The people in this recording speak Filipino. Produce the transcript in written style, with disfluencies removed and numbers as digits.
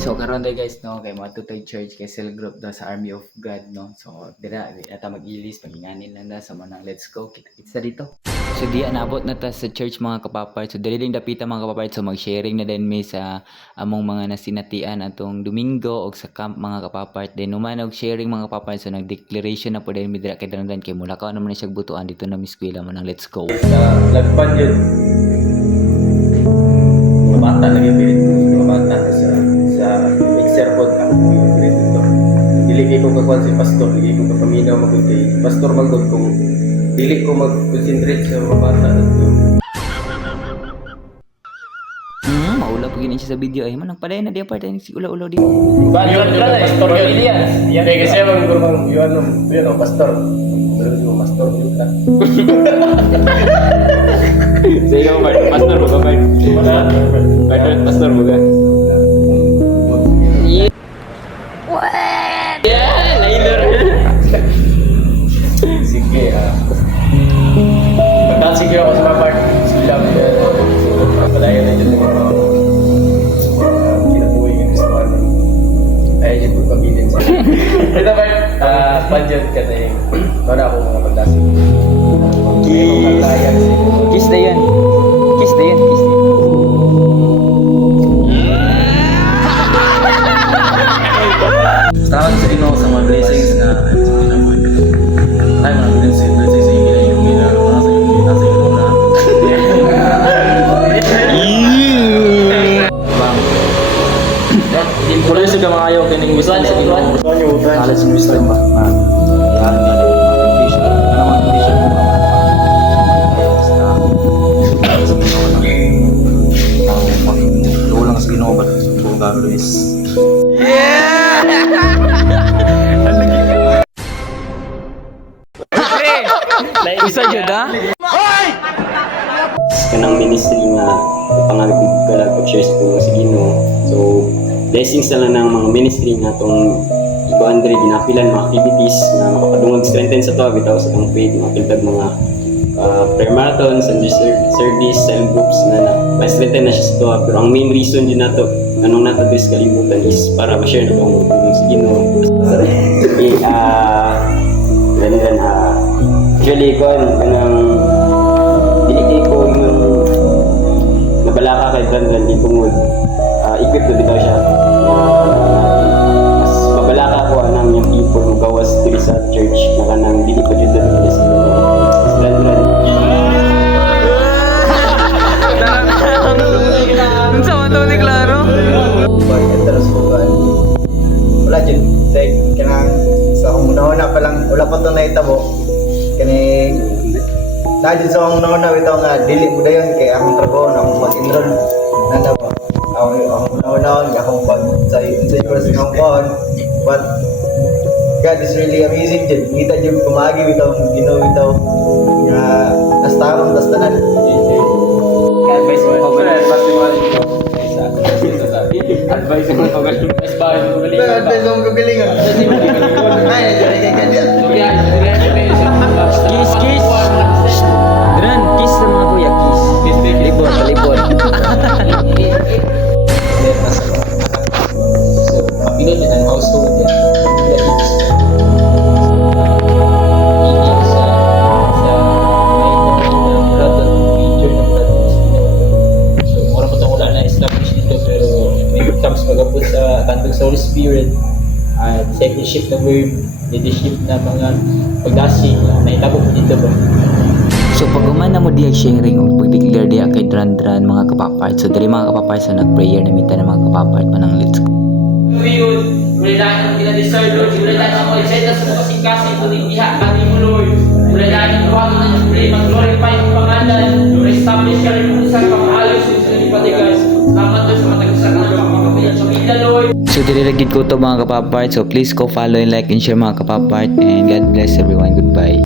So karon day guys no kay mo tay church kay cell group daw sa Army of God no. So dira ata mag-ilis paginganin lang da sa manang let's go kita dito. So di naabot na ta sa church mga kapapart. So dili ding dapita mga kapapart. So mag-sharing na din mi sa among mga nasinatian atong Domingo og sa camp mga kapapart. Then human og sharing mga kapapart. So nag-declaration na po din mi dira kay Dandan kay Mulakaw naman na siya butuan dito na miskwela manang let's go. Sa lagpan yun. Mga bata lagi pilit ko. Mga bata sa mixer pod ang pilit ito. Dili ko kakuan si pastor, dili ko kapaminaw magkundi. Pastor magkod kung dili ko mag-concentrate sa mga bata ito. Maula po gini siya sa video ay man nagpaday na di apart ay si ulaw-ulaw di. Yun, pastor yun. Yan kasi ang gurmang yun ang pastor. Yung pastor yun ka. Sa ikaw ba? Pastor mo ka ba? Pastor mo ka? Yeah! Nailer! Sige sige ako sa mga part. Sila palayo na dyan kinabuhay ng Kristoan. Ay, dyan po pabilin sa ito ba? Pandiyan ka na yung wala akong mga pagdasi. Kiss na yan. Kiss na yan. Kiss na yan. Salamat sa Ginoo sa mga blessings na tayo mga blessings sa inyo yung nasa iyo na. Wala sa kamayo kining wisdom sa Ginoo. Knowledge and wisdom ba? Yan nga daw motivation. Ano motivation mo? Ulang sa Ginoo ba? Kung gagawin is Isa jud ha? Kanang ministry nga pangalag og shares ko sa Ginoo. So blessings na lang ng mga ministry nga tong ikaw Andre ginapilan mga activities na makapadungog strengthen sa to bitaw sa tong faith mga mga prayer marathon, Sunday service, cell groups na strengthen na siya sa to. Pero ang main reason din nato anong nato is kalibutan is para ma-share na tong sa Ginoo. Ganun actually ko kanang dili ko yung nabalaka kay Dandan di tungod equip to bitaw siya mas mabalaka ko anang yung people who gawas diri sa church na kanang dili pa jud nila sa Dandan Unsa man to ni klaro? Terus bukan wala jud like kanang sa una pa lang wala pa to nahitabo kani dahil sa akong nauna bitaw nga dili mo dayon kay akong trabaho na akong mag-enroll na ba akong nauna akong pag sa course ng phone but God is really amazing jud kita jud kumagi bitaw Ginoo bitaw nga nastarong tas tanan advice mo advice mo kagalingan Kiss, kiss. Dran, kiss sa mga kuya, kiss. Libon, libon. so mapilot din ang household yan pagabot sa kantong sa Holy Spirit at discipleship na word, leadership na mga pagdasig na itabo po dito ba? So pag na mo diya sharing o pag-declare diya kay Dran mga kapapart. So dali mga kapapart sa nag-prayer na mita ng mga kapapart manang let's go. Ngayon, wala dahil ang pinadesire Lord, wala dahil ang mga iseta sa kasing-kasing kuning diha, kami mo Lord, wala dahil ang buhato na yung pray, mag-glorify ang pangalan, establish ka rin kung saan pang-alos yung sa ipati guys. Salamat Lord sa matag-isa ka ng pagpapapayat sa pila Lord. So diniragid ko to mga kapapart. So please go follow and like and share mga kapapart. And God bless everyone. Goodbye.